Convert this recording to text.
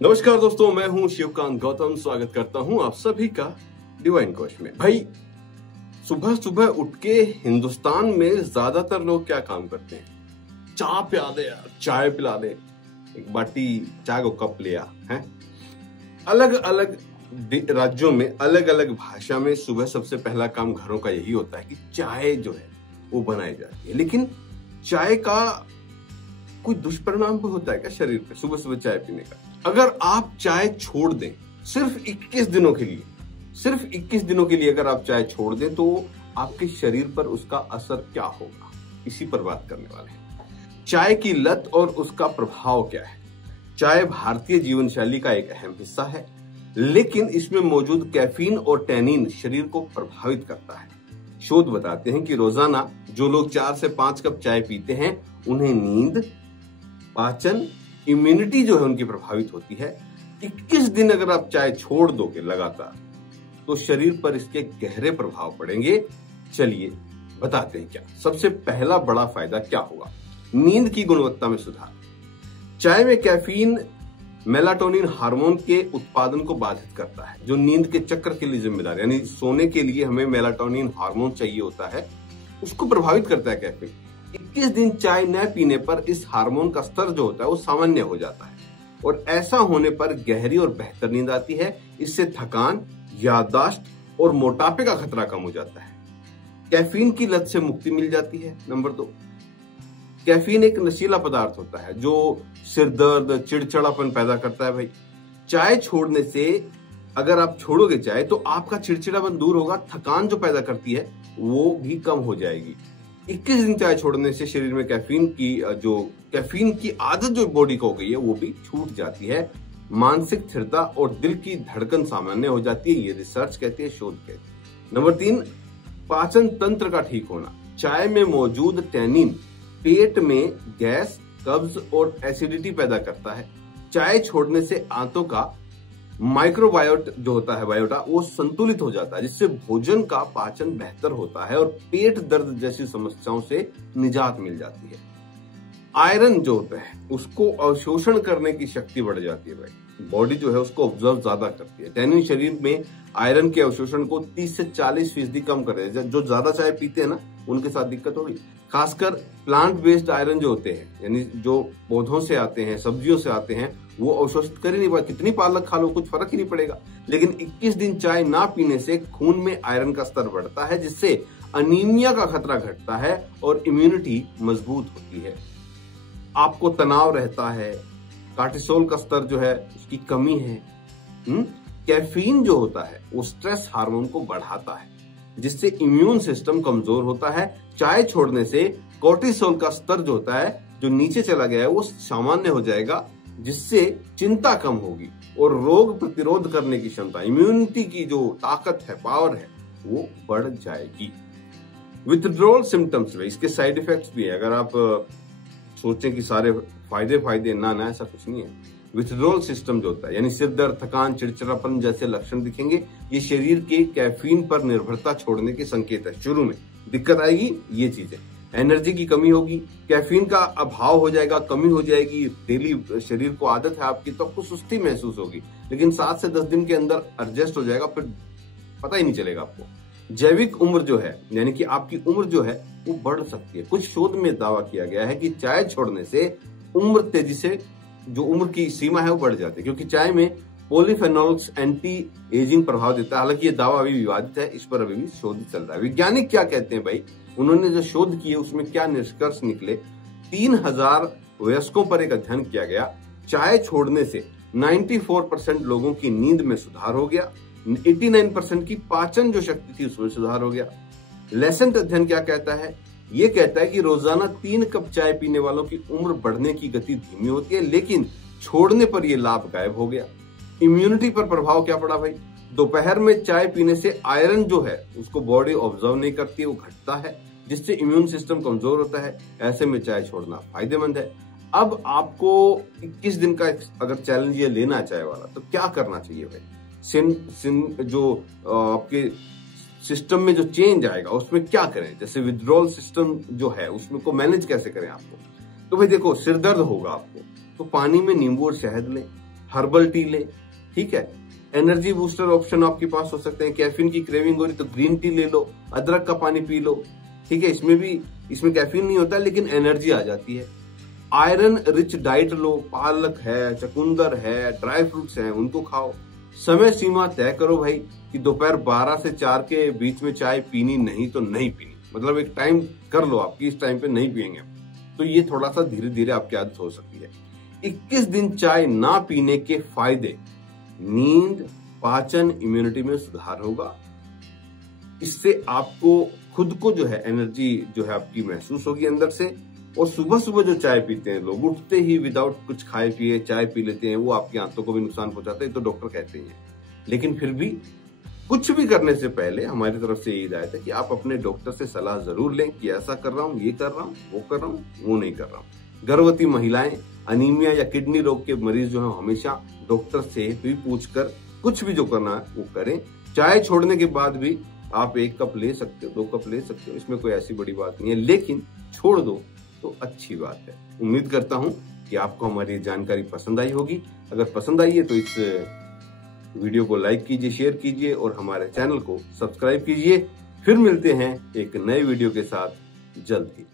नमस्कार दोस्तों, मैं हूं शिवकांत गौतम। स्वागत करता हूं आप सभी का डिवाइन कोश में। भाई, सुबह सुबह उठ के हिंदुस्तान में ज्यादातर लोग क्या काम करते हैं? चाय पिला दे यार, चाय पिला दे। एक बाटी चाय को कप लिया है। अलग अलग राज्यों में अलग अलग भाषा में सुबह सबसे पहला काम घरों का यही होता है कि चाय जो है वो बनाई जाती है। लेकिन चाय का कोई दुष्परिणाम भी होता है क्या शरीर पे सुबह सुबह चाय पीने का? अगर आप चाय छोड़ दें सिर्फ 21 दिनों के लिए, सिर्फ 21 दिनों के लिए अगर आप चाय छोड़ दें तो आपके शरीर पर उसका असर क्या होगा, इसी पर बात करने वाले हैं। चाय की लत और उसका प्रभाव क्या है? चाय भारतीय जीवन शैली का एक अहम हिस्सा है, लेकिन इसमें मौजूद कैफीन और टैनिन शरीर को प्रभावित करता है। शोध बताते हैं कि रोजाना जो लोग 4 से 5 कप चाय पीते हैं उन्हें नींद, पाचन, इम्यूनिटी जो है उनकी प्रभावित होती है। 21 दिन अगर आप चाय छोड़ दोगे लगातार तो शरीर पर इसके गहरे प्रभाव पड़ेंगे। चलिए बताते हैं क्या। सबसे पहला बड़ा फायदा क्या होगा? नींद की गुणवत्ता में सुधार। चाय में कैफीन मेलाटोनिन हार्मोन के उत्पादन को बाधित करता है, जो नींद के चक्र के लिए जिम्मेदार, यानी सोने के लिए हमें मेलाटोनिन हार्मोन चाहिए होता है, उसको प्रभावित करता है कैफीन। 21 दिन चाय न पीने पर इस हार्मोन का स्तर जो होता है वो सामान्य हो जाता है और ऐसा होने पर गहरी और बेहतर नींद आती है। इससे थकान, याददाश्त और मोटापे का खतरा कम हो जाता है। कैफीन की लत से मुक्ति मिल जाती है। नंबर 2, कैफीन एक नशीला पदार्थ होता है जो सिर दर्द, चिड़चिड़ापन पैदा करता है। भाई, चाय छोड़ने से अगर आप छोड़ोगे चाय तो आपका चिड़चिड़ापन दूर होगा, थकान जो पैदा करती है वो भी कम हो जाएगी। 21 दिन चाय छोड़ने से शरीर में कैफीन की आदत जो बॉडी को हो गई है वो भी छूट जाती है। मानसिक स्थिरता और दिल की धड़कन सामान्य हो जाती है, ये रिसर्च कहती है, शोध कहती है। नंबर 3, पाचन तंत्र का ठीक होना। चाय में मौजूद टैनिन पेट में गैस, कब्ज और एसिडिटी पैदा करता है। चाय छोड़ने से आंतों का माइक्रोबायोट जो होता है, बायोटा, वो संतुलित हो जाता है, जिससे भोजन का पाचन बेहतर होता है और पेट दर्द जैसी समस्याओं से निजात मिल जाती है। आयरन जो होता है उसको अवशोषण करने की शक्ति बढ़ जाती है। भाई, बॉडी जो है उसको ऑब्जर्व ज्यादा करती है। टैनिन शरीर में आयरन के अवशोषण को 30 से 40% कम कर देता है। जो ज्यादा चाय पीते हैं ना उनके साथ दिक्कत होगी। खासकर प्लांट बेस्ड आयरन जो होते हैं, यानी जो पौधों से आते हैं, सब्जियों से आते हैं, वो अवशोषित कर ही नहीं पाते। कितनी पालक खा लो कुछ फर्क ही नहीं पड़ेगा। लेकिन 21 दिन चाय ना पीने से खून में आयरन का स्तर बढ़ता है, जिससे अनीमिया का खतरा घटता है और इम्यूनिटी मजबूत होती है। आपको तनाव रहता है, कार्टिसोल का स्तर जो है उसकी कमी है। कैफीन जो होता है वो स्ट्रेस हार्मोन को बढ़ाता है, जिससे इम्यून सिस्टम कमजोर होता है। चाय छोड़ने से कोर्टिसोल का स्तर जो होता है, जो नीचे चला गया है, वो सामान्य हो जाएगा, जिससे चिंता कम होगी और रोग प्रतिरोध करने की क्षमता, इम्यूनिटी की जो ताकत है, पावर है, वो बढ़ जाएगी। विथड्रॉल सिम्टम्स में इसके साइड इफेक्ट्स भी है। अगर आप सोचें कि सारे फायदे ना, ऐसा कुछ नहीं है। विथड्रॉल सिस्टम जो होता है, यानी सिर दर्द, थकान, चिड़चिड़ापन जैसे लक्षण दिखेंगे, ये शरीर के कैफीन पर निर्भरता छोड़ने के संकेत है। शुरू में दिक्कत आएगी ये चीजें, एनर्जी की कमी होगी, कैफीन का अभाव हो जाएगा, कमी हो जाएगी, डेली शरीर को आदत है आपकी तो आपको सुस्ती महसूस होगी, लेकिन 7 से 10 दिन के अंदर एडजस्ट हो जाएगा, फिर पता ही नहीं चलेगा आपको। जैविक उम्र जो है, यानी कि आपकी उम्र जो है वो बढ़ सकती है। कुछ शोध में दावा किया गया है कि चाय छोड़ने से उम्र तेजी से, जो उम्र की सीमा है वो बढ़ जाती है, क्योंकि चाय में पॉलीफेनॉल्स एंटी एजिंग प्रभाव देता है। हालांकि ये दावा अभी विवादित है, इस पर अभी भी शोध चल रहा है। वैज्ञानिक क्या कहते हैं भाई, उन्होंने जो शोध किए उसमें क्या निष्कर्ष निकले? 3000 वयस्कों पर एक अध्ययन किया गया। चाय छोड़ने से 94% लोगों की नींद में सुधार हो गया, 89% की पाचन जो शक्ति थी उसमें सुधार हो गया। लेसेंट अध्ययन क्या कहता है? ये कहता है कि रोजाना 3 कप चाय पीने वालों की उम्र बढ़ने की गति धीमी होती है, लेकिन छोड़ने पर यह लाभ गायब हो गया। इम्यूनिटी पर प्रभाव क्या पड़ा भाई? दोपहर में चाय पीने से आयरन जो है उसको बॉडी ऑब्जर्व नहीं करती, वो घटता है, जिससे इम्यून सिस्टम कमजोर होता है। ऐसे में चाय छोड़ना फायदेमंद है। अब आपको 21 दिन का अगर चैलेंज ये लेना चाय वाला, तो क्या करना चाहिए भाई? जो आपके सिस्टम में जो चेंज आएगा उसमें क्या करें? जैसे विथड्रॉल सिस्टम जो है उसमें को मैनेज कैसे करें आपको? तो भाई देखो, सिर दर्द होगा आपको तो पानी में नींबू और शहद लें, हर्बल टी ले, ठीक है। एनर्जी बूस्टर ऑप्शन आपके पास हो सकते हैं। कैफीन की क्रेविंग हो रही तो ग्रीन टी ले लो, अदरक का पानी पी लो, ठीक है। इसमें कैफीन नहीं होता लेकिन एनर्जी आ जाती है। आयरन रिच डाइट लो, पालक है, चुकंदर है, ड्राई फ्रूट्स हैं, उनको खाओ। समय सीमा तय करो भाई कि दोपहर 12 से 4 के बीच में चाय पीनी नहीं तो नहीं पीनी, मतलब एक टाइम कर लो आपकी, इस टाइम पे नहीं पियेंगे तो ये थोड़ा सा धीरे धीरे आपकी आदत हो सकती है। 21 दिन चाय ना पीने के फायदे: नींद, पाचन, इम्यूनिटी में सुधार होगा। इससे आपको खुद को जो है एनर्जी जो है आपकी महसूस होगी अंदर से। और सुबह सुबह जो चाय पीते हैं लोग, उठते ही विदाउट कुछ खाए पिए चाय पी लेते हैं, वो आपकी आंतों को भी नुकसान पहुंचाते हैं तो डॉक्टर कहते हैं। लेकिन फिर भी कुछ भी करने से पहले हमारी तरफ से ये हिदायत है कि आप अपने डॉक्टर से सलाह जरूर लें कि ऐसा कर रहा हूँ, ये कर रहा हूँ, वो कर रहा हूँ, वो नहीं कर रहा हूँ। गर्भवती महिलाएं, अनीमिया या किडनी रोग के मरीज जो है हमेशा डॉक्टर से भी पूछकर कुछ भी जो करना है वो करें। चाय छोड़ने के बाद भी आप 1 कप ले सकते हो, 2 कप ले सकते हो, इसमें कोई ऐसी बड़ी बात नहीं है, लेकिन छोड़ दो तो अच्छी बात है। उम्मीद करता हूं कि आपको हमारी जानकारी पसंद आई होगी। अगर पसंद आई है तो इस वीडियो को लाइक कीजिए, शेयर कीजिए और हमारे चैनल को सब्सक्राइब कीजिए। फिर मिलते हैं एक नए वीडियो के साथ जल्द ही।